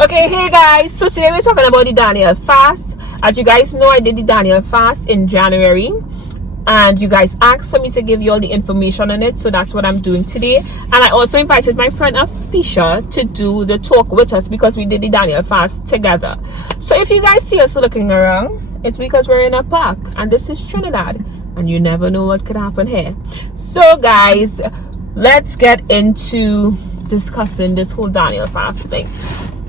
Okay, hey guys, so today we're talking about the Daniel fast. As you guys know, I did the Daniel fast in January, and you guys asked for me to give you all the information on it, so that's what I'm doing today. And I also invited my friend Afiesha to do the talk with us because we did the Daniel fast together. So if you guys see us looking around, it's because we're in a park, and this is Trinidad, and you never know what could happen here. So guys, let's get into discussing this whole Daniel fast thing.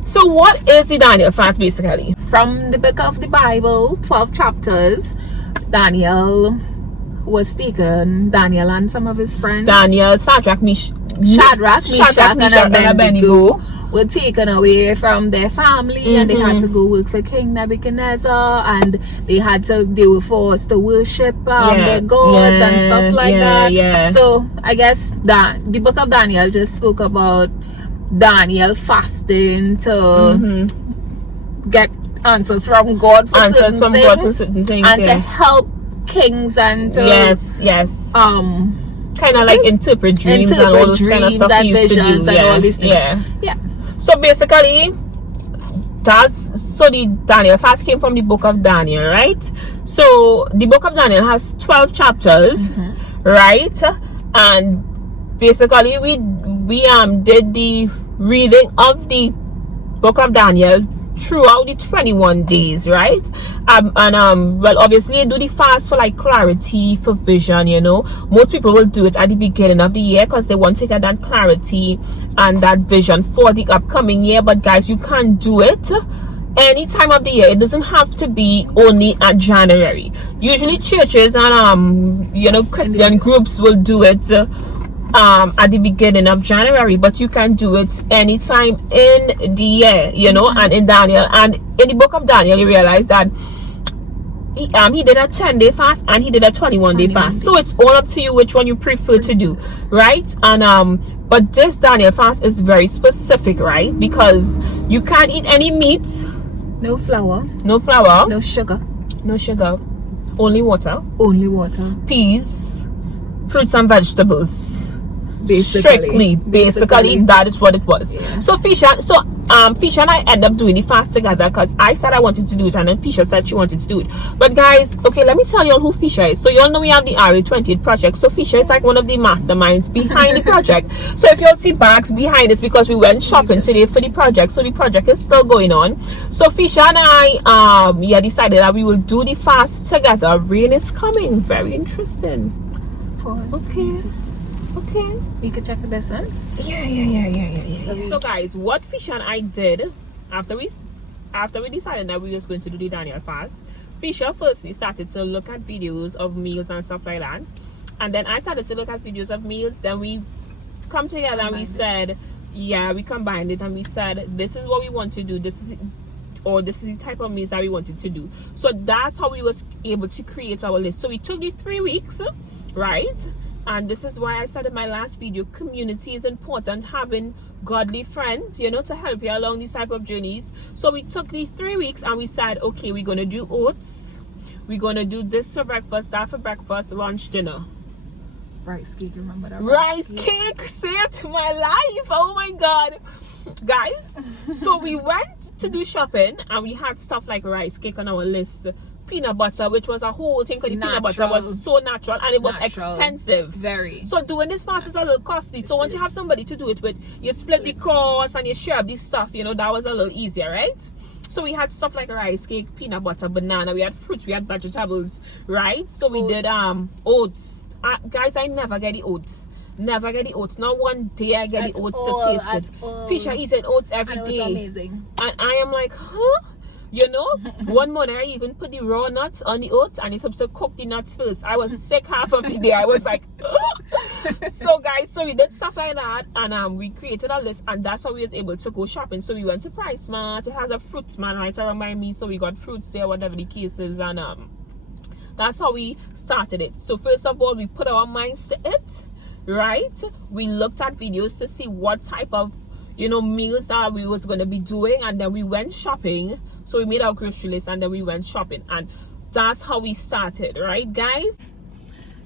So what is the Daniel fast basically? From the book of the Bible, 12 chapters, Daniel was taken, Daniel and some of his friends, Daniel, Shadrach, Meshach, and Abednego were taken away from their family, and they had to go work for King Nebuchadnezzar, and they were forced to worship their gods and stuff like that. So I guess that the book of Daniel just spoke about Daniel fasting to get answers from God for certain things, and to help kings and to kind of like interpret dreams and all those kind of stuff he used to do. And all these things. So basically, the Daniel fast came from the book of Daniel, right? So the book of Daniel has 12 chapters, right? And basically we did the reading of the book of Daniel throughout the 21 days, right? Well, obviously you do the fast for like clarity, for vision, you know. Most people will do it at the beginning of the year because they want to get that clarity and that vision for the upcoming year. But guys, you can do it any time of the year. It doesn't have to be only at January. Usually churches and Christian groups will do it at the beginning of January, but you can do it anytime in the year, you know. And in Daniel, and in the book of Daniel, you realize that he did a 10-day fast and he did a 21-day fast. So it's all up to you which one you prefer to do, right? And but this Daniel fast is very specific, right? Because you can't eat any meat, no flour, no sugar, only water, peas, fruits and vegetables. Basically, that is what it was. So Afiesha and I end up doing the fast together because I said I wanted to do it, and then Afiesha said she wanted to do it. But guys, okay, let me tell you all who Afiesha is. So you all know we have the RA28 project. So Afiesha is like one of the masterminds behind the project. So if you all see bags behind us, because we went shopping today for the project, so the project is still going on. So Afiesha and I decided that we will do the fast together. Rain is coming, very interesting. Okay. We could check the descent. Yeah. So guys, what Afiesha and I did after we decided that we was going to do the Daniel fast, Afiesha firstly started to look at videos of meals and stuff like that, and then I started to look at videos of meals. Then we come together and we said, we combined it, and we said, this is what we want to do. This is the type of meals that we wanted to do. So that's how we was able to create our list. So we took these 3 weeks, right? And this is why I said in my last video, community is important, having godly friends, you know, to help you along these type of journeys. So we took these 3 weeks and we said, okay, we're going to do oats. We're going to do this for breakfast, that for breakfast, lunch, dinner. Rice cake, remember that? Rice cake saved my life. Oh my God. Guys, so we went to do shopping and we had stuff like rice cake on our list. Peanut butter, which was a whole thing, because the peanut butter was so natural and it was expensive. Very. So doing this fast is a little costly. So once you have somebody to do it with, you split the cost and you share up this stuff, you know, that was a little easier, right? So we had stuff like rice cake, peanut butter, banana, we had fruits, we had vegetables, right? So we did oats. Guys, I never get the oats. Not one day I get the oats to taste it. Afiesha eats oats every day. Amazing. And I am like, huh? You know, one morning I even put the raw nuts on the oats, and you're supposed to cook the nuts first. I was sick half of the day. I was like, so guys, so we did stuff like that, and we created a list, and that's how we was able to go shopping. So we went to Price Mart. It has a fruits man right around by me, so we got fruits there, whatever the case is, and that's how we started it. So first of all, we put our minds to it, right? We looked at videos to see what type of, you know, meals that we was going to be doing, and then we went shopping. So we made our grocery list and then we went shopping, and that's how we started, right guys?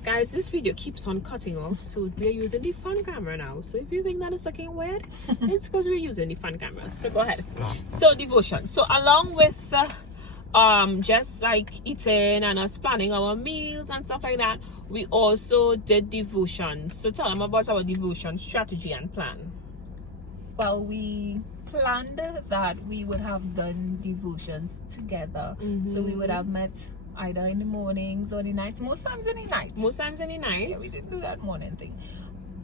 Guys, this video keeps on cutting off, so we're using the phone camera now. So if you think that is looking weird, it's because we're using the phone camera. So go ahead. So devotion. So along with just like eating and us planning our meals and stuff like that, we also did devotion. So tell them about our devotion strategy and plan. Well, we planned that we would have done devotions together. So we would have met either in the mornings or the nights. Most times in the nights. Yeah, we didn't do that morning thing.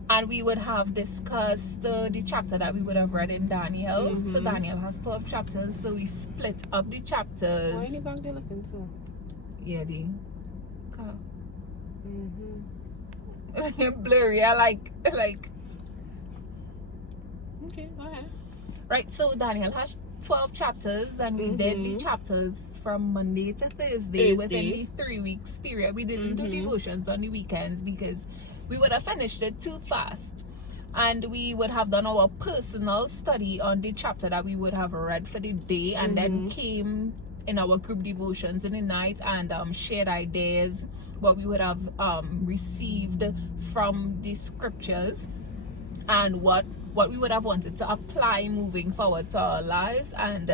And we would have discussed the chapter that we would have read in Daniel. So Daniel has 12 chapters, so we split up the chapters. Why in the back they looking so? Yeah, the car. Blurry. I like. Okay, go ahead. Right, so Daniel has 12 chapters, and we did the chapters from Monday to Thursday within the 3 weeks period. We didn't do devotions on the weekends because we would have finished it too fast, and we would have done our personal study on the chapter that we would have read for the day, and then came in our group devotions in the night and shared ideas, what we would have received from the scriptures, and what we would have wanted to apply moving forward to our lives. And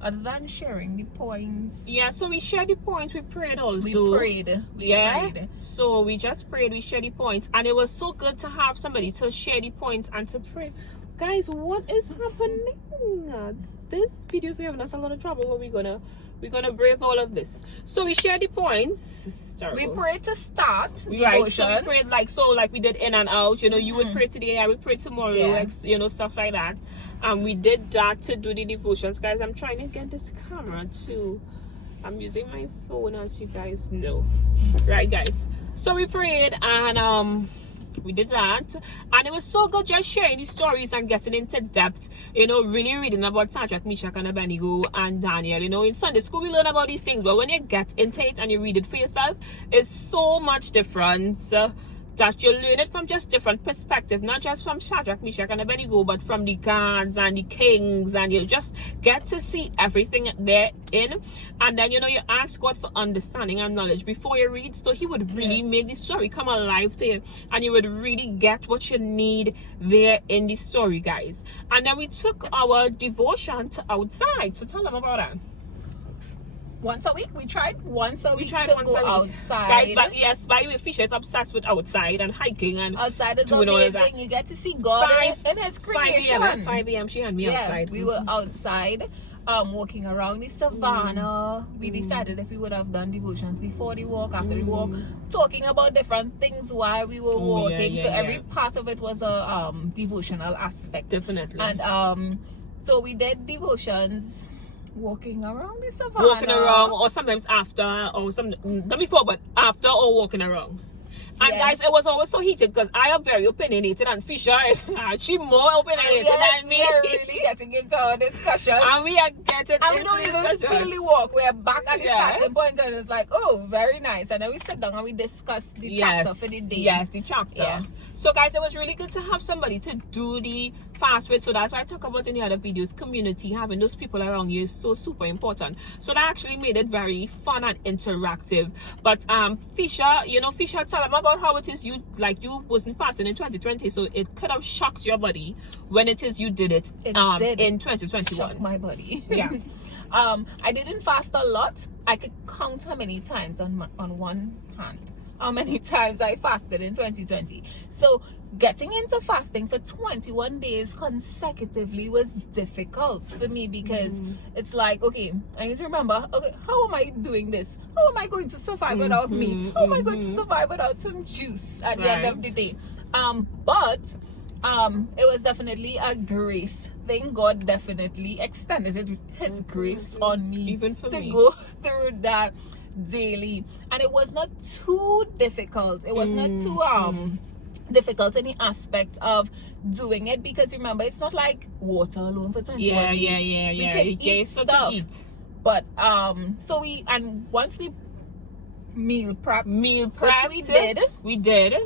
other than sharing the points, so we shared the points. We prayed also. We prayed. So we just prayed, we shared the points, and it was so good to have somebody to share the points and to pray. Guys, what is happening? This video is giving us a lot of trouble, but we're gonna brave all of this. So we shared the points. We prayed to start devotions. Right, so we prayed like we did in and out. You would pray today, I would pray tomorrow, stuff like that. And we did that to do the devotions. Guys, I'm trying to get this camera too. I'm using my phone, as you guys know. Right, guys. So we prayed, and we did that, and it was so good just sharing these stories and getting into depth, really reading about Shadrach, Meshach, and Abednego and Daniel. In Sunday school we learn about these things, but when you get into it and you read it for yourself, it's so much different. That you learn it from just different perspectives, not just from Shadrach, Meshach, and Abednego, but from the gods and the kings, and you just get to see everything there in. And then you ask God for understanding and knowledge before you read, so He would really make the story come alive to you, and you would really get what you need there in the story, guys. And then we took our devotion to outside. So tell them about that. Once a week, we tried once a week to go outside. Guys, by the way, Fisher is obsessed with outside and hiking, and outside is amazing. You get to see God in His creation. 5 a.m. she had me outside. We were outside, walking around the savannah. We decided if we would have done devotions before the walk, after the walk, talking about different things while we were walking. Every part of it was a devotional aspect. Definitely. And so we did devotions. Walking around the savannah. Or sometimes after, or not before, but after, or walking around. And guys, it was always so heated because I am very opinionated, and Fisher, she more opinionated than me. We are really getting into our discussions. And we are getting and we don't even feel the walk. We're back at the starting point, and it's like, oh, very nice. And then we sit down and we discuss the chapter for the day. Yes, the chapter. Yeah. So guys, it was really good to have somebody to do the fast with. So that's why I talk about in the other videos, community, having those people around you is so super important. So that actually made it very fun and interactive. But Fisher, tell them about how it is you wasn't fasting in 2020, so it could have shocked your body when it is you did it in 2021. Shock my body. Yeah. I didn't fast a lot. I could count how many times on one hand how many times I fasted in 2020. So getting into fasting for 21 days consecutively was difficult for me because it's like, okay, I need to remember, okay, how am I doing this? How am I going to survive without meat? How am I going to survive without some juice at the end of the day? But it was definitely a grace thing. God definitely extended His grace on me, even for to me, go through that daily. And it was not too difficult. It was not too difficult in the aspect of doing it, because remember, it's not like water alone for 21 days. We can eat stuff. But so once we meal prepped, which we did.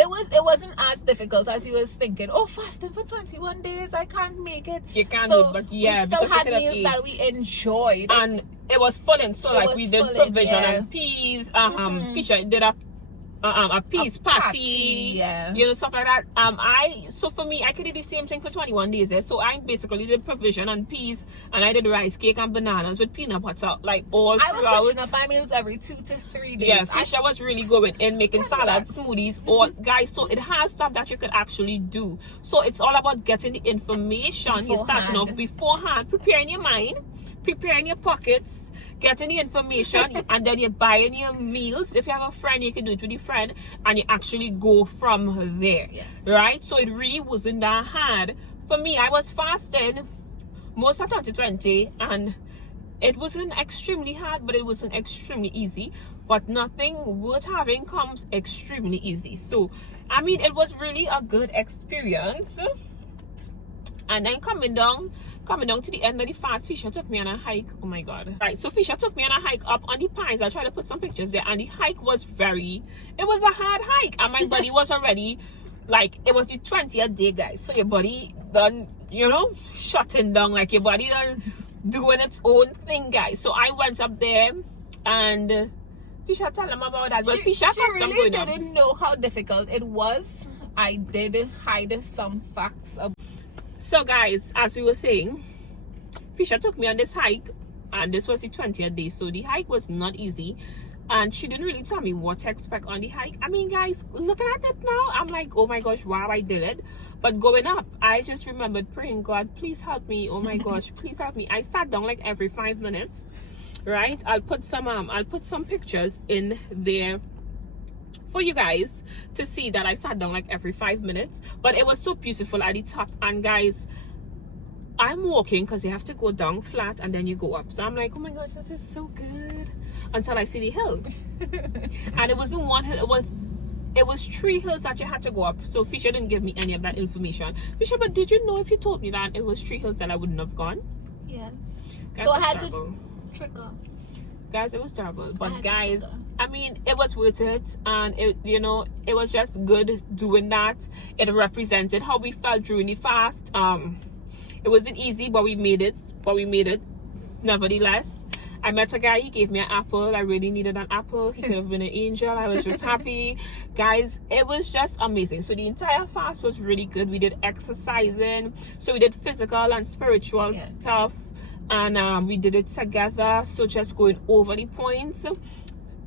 It wasn't as difficult as you was thinking. Oh, fasting for 21 days, I can't make it. You can't do it, but we still had meals that we enjoyed, and it was filling. So we did provision and peas. Fisher did a a peace party, yeah, you know, stuff like that. So for me, I could do the same thing for 21 days there. So I basically did provision and peas, and I did rice cake and bananas with peanut butter, like all I throughout. was switching up my meals every 2 to 3 days. Yeah, Fisher was really going in, making salads, smoothies, all guys. So it has stuff that you could actually do. So it's all about getting the information. You're starting off beforehand, preparing your mind, preparing your pockets, getting the information, and then you're buying your meals. If you have a friend, you can do it with your friend, and you actually go from there. Yes. Right? So it really wasn't that hard. For me, I was fasting most of 2020, and it wasn't extremely hard, but it wasn't extremely easy. But nothing worth having comes extremely easy. So, I mean, it was really a good experience. And then coming down to the end of the fast, Fisher took me on a hike. Oh my god. Right, so Fisher took me on a hike up on the pines. I tried to put some pictures there, and the hike was it was a hard hike, and my body was already, like, it was the 20th day, guys. So your body done, you know, shutting down, like your body done doing its own thing, guys. So I went up there, and Fisher told them about that. But Fisher really didn't know how difficult it was. I did hide some facts. So guys, as we were saying, Fisher took me on this hike, and this was the 20th day. So the hike was not easy, and she didn't really tell me what to expect on the hike. I mean, guys, looking at it now, I'm like, oh my gosh, wow, I did it. But going up, I just remembered praying, God, please help me. Oh my gosh, please help me. I sat down like every 5 minutes, right? I'll put some pictures in there for you guys to see that I sat down like every 5 minutes. But it was so beautiful at the top. And guys, I'm walking because you have to go down flat and then you go up. So I'm like, oh my gosh, this is so good, until I see the hill. And it wasn't one hill, it was 3 hills that you had to go up. So Fisher didn't give me any of that information. Fisher, but did you know if you told me that it was 3 hills that I wouldn't have gone? Yes. Guys, so I had to trick up. Guys, it was terrible. But guys, I mean, it was worth it. And it, you know, it was just good doing that. It represented how we felt during the fast. It wasn't easy, but we made it. Nevertheless, I met a guy, he gave me an apple. I really needed an apple. He could have been an angel. I was just happy. Guys, it was just amazing. So the entire fast was really good. We did exercising. So we did physical and spiritual stuff. And we did it together. So just going over the points.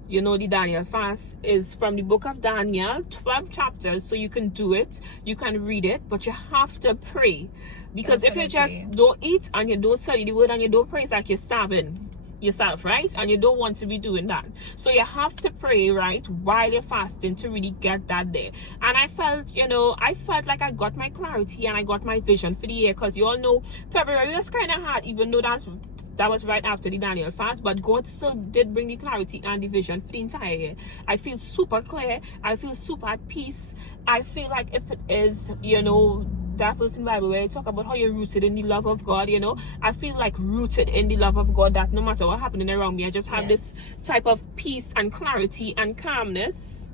You know, the Daniel fast is from the book of Daniel, 12 chapters. So you can do it, you can read it, but you have to pray. Because if you just don't eat and you don't study the word and you don't pray, it's like you're starving yourself, right? And you don't want to be doing that. So you have to pray, right, while you're fasting to really get that there. And I felt, you know, like I got my clarity and I got my vision for the year. Because you all know February was kind of hard, even though that was right after the Daniel fast, but God still did bring the clarity and the vision for the entire year. I feel super clear. I feel super at peace. I feel like if it is, you know, that verse in the Bible where you talk about how you're rooted in the love of God, you know, I feel like rooted in the love of God, that no matter what happening around me, I just have this type of peace and clarity and calmness.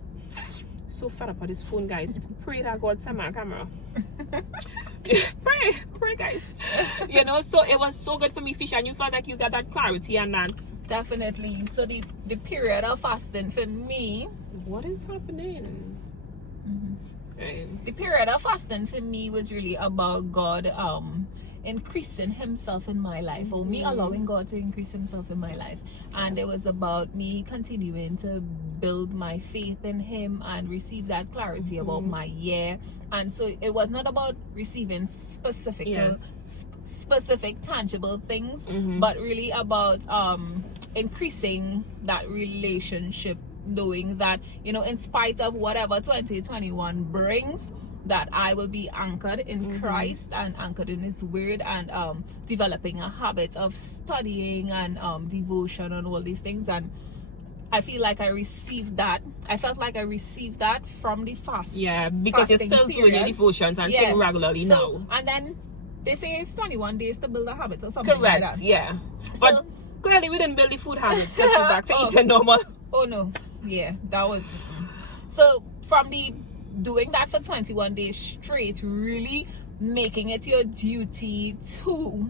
So fed up with this phone, guys. Pray that God send my camera. pray guys. You know, so it was so good for me, Fisher, and you felt like you got that clarity and that. Definitely. So the period of fasting for me, what is happening? The period of fasting for me was really about God increasing himself in my life, or me allowing God to increase himself in my life. And it was about me continuing to build my faith in him and receive that clarity about my year. And so it was not about receiving specific tangible things, but really about increasing that relationship, knowing that, you know, in spite of whatever 2021 brings, that I will be anchored in Christ and anchored in his word, and developing a habit of studying and devotion and all these things. And I feel like I received that. I felt like I received that from the fast. Yeah, because you're still doing your devotions and taking regularly now. And then they say it's 21 days to build a habit or something like that. Yeah. But so, clearly we didn't build the food habit because we're back to eating normal. Oh no. Yeah, that was so from the doing that for 21 days straight, really making it your duty to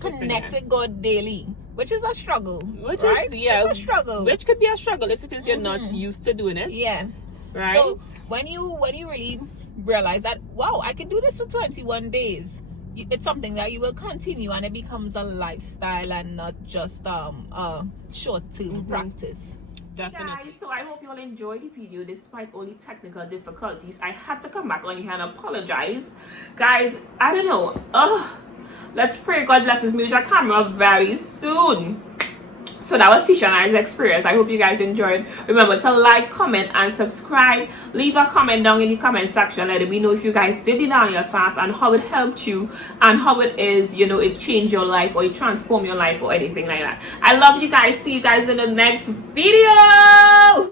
connect with God daily, which is a struggle. Which right? is it's a struggle. Which could be a struggle if it is you're not used to doing it. Yeah. Right. So when you really realize that, wow, I can do this for 21 days, it's something that you will continue, and it becomes a lifestyle and not just a short-term practice. Definitely. Guys, so I hope you all enjoyed the video despite all the technical difficulties. I had to come back on here and apologize. Guys, I don't know. Let's pray God blesses me with a camera very soon. So that was Afiesha and I's experience. I hope you guys enjoyed. Remember to like, comment, and subscribe. Leave a comment down in the comment section. Let me know if you guys did the Daniel fast and how it helped you and how it is, it changed your life or it transformed your life or anything like that. I love you guys. See you guys in the next video.